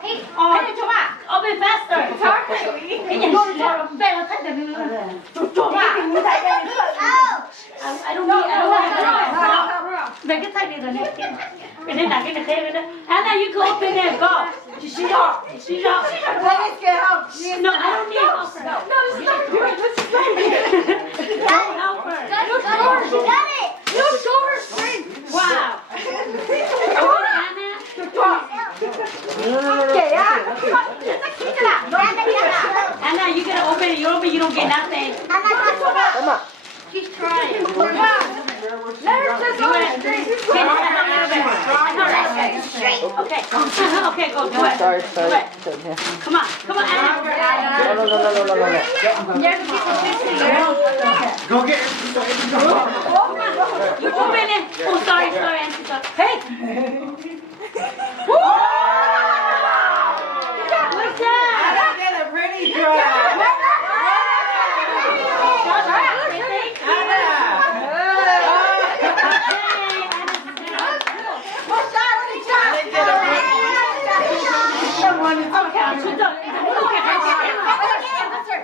Hey, Or 줘봐. open faster. 그냥 이거를 빼고 탈 때는 줘봐. I don't need. Về cái thay này này. Cái này là cái này thế này. Anna, you go open it. Go. She's up. She's up. No, I don't need help. No, stop doing this. Don't help her. She got it. You show her strength. Wow. Open it, Anna. 걔야. 진짜 키즈다. 너한테 키즈다. Anna, you gotta open it. You open, you don't get nothing. 하나 줘봐. She's trying. Let her just Do it. Okay, okay. Okay, go do it. Sorry, Do sorry. it. Come on, Anna. No. There's people chasing you. Go get it. You open it. Oh, sorry, Auntie. Hey.